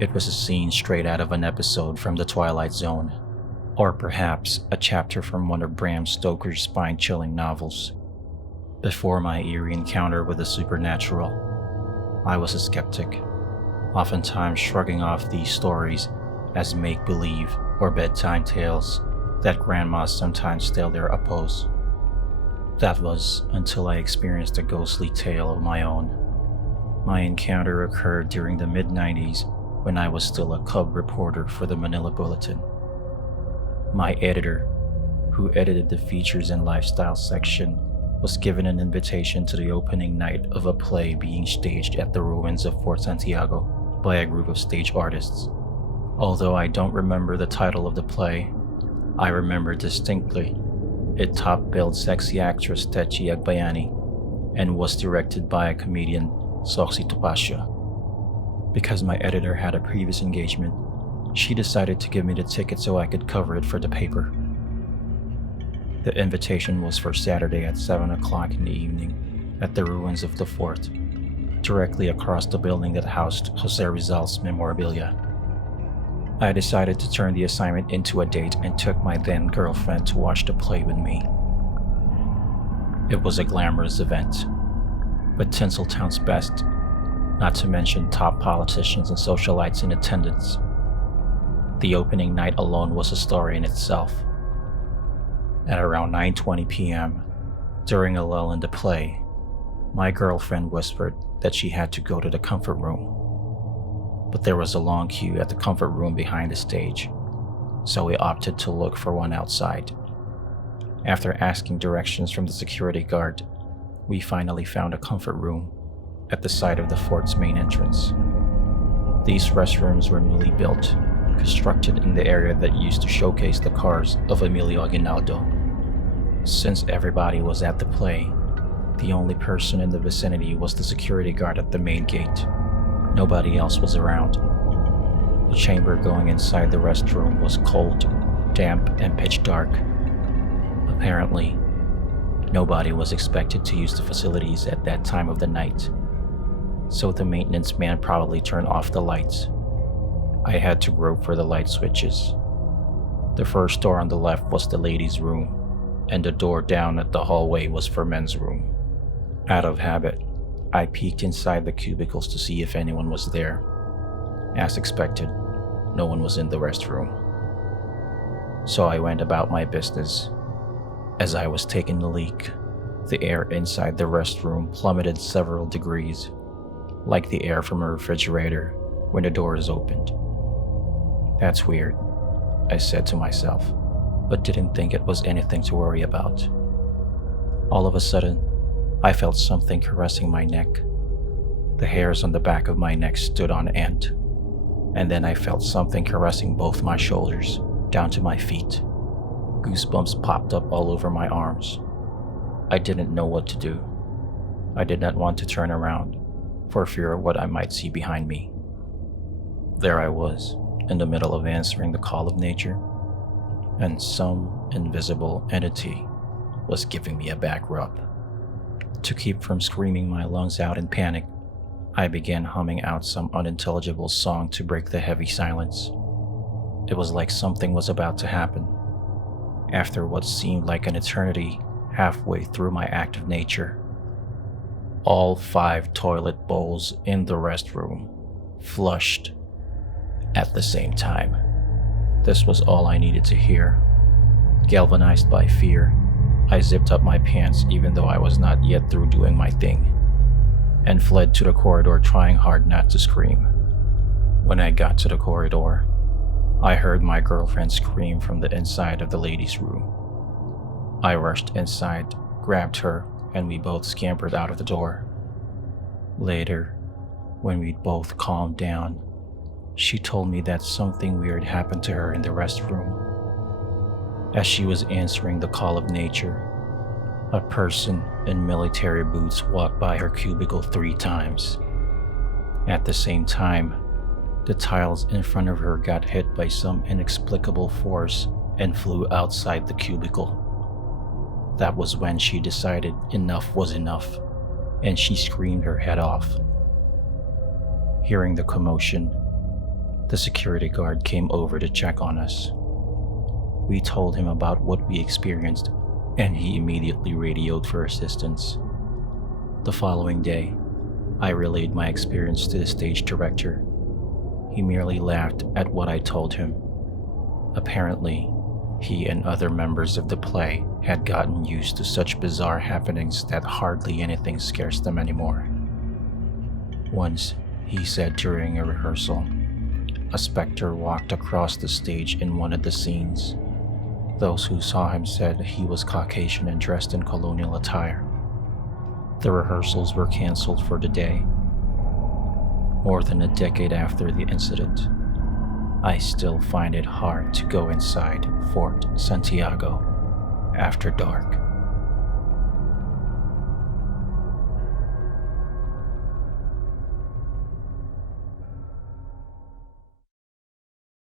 It was a scene straight out of an episode from The Twilight Zone, or perhaps a chapter from one of Bram Stoker's spine-chilling novels. Before my eerie encounter with the supernatural, I was a skeptic, oftentimes shrugging off these stories as make-believe or bedtime tales that grandmas sometimes tell their appos. That was until I experienced a ghostly tale of my own. My encounter occurred during the mid-90s when I was still a cub reporter for the Manila Bulletin. My editor, who edited the features and lifestyle section, was given an invitation to the opening night of a play being staged at the ruins of Fort Santiago by a group of stage artists. Although I don't remember the title of the play, I remember distinctly it top-billed sexy actress Techi Agbayani and was directed by a comedian, Soxy Topacio. Because my editor had a previous engagement, she decided to give me the ticket so I could cover it for the paper. The invitation was for Saturday at 7 o'clock in the evening at the ruins of the fort, directly across the building that housed Jose Rizal's memorabilia. I decided to turn the assignment into a date and took my then girlfriend to watch the play with me. It was a glamorous event, but Tinseltown's best, not to mention top politicians and socialites in attendance. The opening night alone was a story in itself. At around 9:20 p.m., during a lull in the play, my girlfriend whispered that she had to go to the comfort room. But there was a long queue at the comfort room behind the stage, so we opted to look for one outside. After asking directions from the security guard, we finally found a comfort room at the side of the fort's main entrance. These restrooms were newly built, constructed in the area that used to showcase the cars of Emilio Aguinaldo. Since everybody was at the play, the only person in the vicinity was the security guard at the main gate. Nobody else was around. The chamber going inside the restroom was cold, damp, and pitch dark. Apparently, nobody was expected to use the facilities at that time of the night, so the maintenance man probably turned off the lights. I had to grope for the light switches. The first door on the left was the ladies' room, and the door down at the hallway was for men's room. Out of habit, I peeked inside the cubicles to see if anyone was there. As expected, no one was in the restroom. So I went about my business. As I was taking the leak, the air inside the restroom plummeted several degrees, like the air from a refrigerator when the door is opened. That's weird, I said to myself, but didn't think it was anything to worry about. All of a sudden, I felt something caressing my neck. The hairs on the back of my neck stood on end, and then I felt something caressing both my shoulders down to my feet. Goosebumps popped up all over my arms. I didn't know what to do. I did not want to turn around, for fear of what I might see behind me. There I was, in the middle of answering the call of nature, and some invisible entity was giving me a back rub. To keep from screaming my lungs out in panic, I began humming out some unintelligible song to break the heavy silence. It was like something was about to happen. After what seemed like an eternity halfway through my act of nature, all 5 toilet bowls in the restroom flushed at the same time. This was all I needed to hear. Galvanized by fear, I zipped up my pants even though I was not yet through doing my thing, and fled to the corridor trying hard not to scream. When I got to the corridor, I heard my girlfriend scream from the inside of the ladies' room. I rushed inside, grabbed her, and we both scampered out of the door. Later, when we'd both calmed down, she told me that something weird happened to her in the restroom. As she was answering the call of nature, a person in military boots walked by her cubicle 3 times. At the same time, the tiles in front of her got hit by some inexplicable force and flew outside the cubicle. That was when she decided enough was enough, and she screamed her head off. Hearing the commotion, The security guard came over to check on us. We told him about what we experienced, and he immediately radioed for assistance. The following day, I relayed my experience to the stage director. He merely laughed at what I told him. Apparently, he and other members of the play had gotten used to such bizarre happenings that hardly anything scares them anymore. Once, he said during a rehearsal, a specter walked across the stage in one of the scenes. Those who saw him said he was Caucasian and dressed in colonial attire. The rehearsals were canceled for the day. More than a decade after the incident, I still find it hard to go inside Fort Santiago after dark.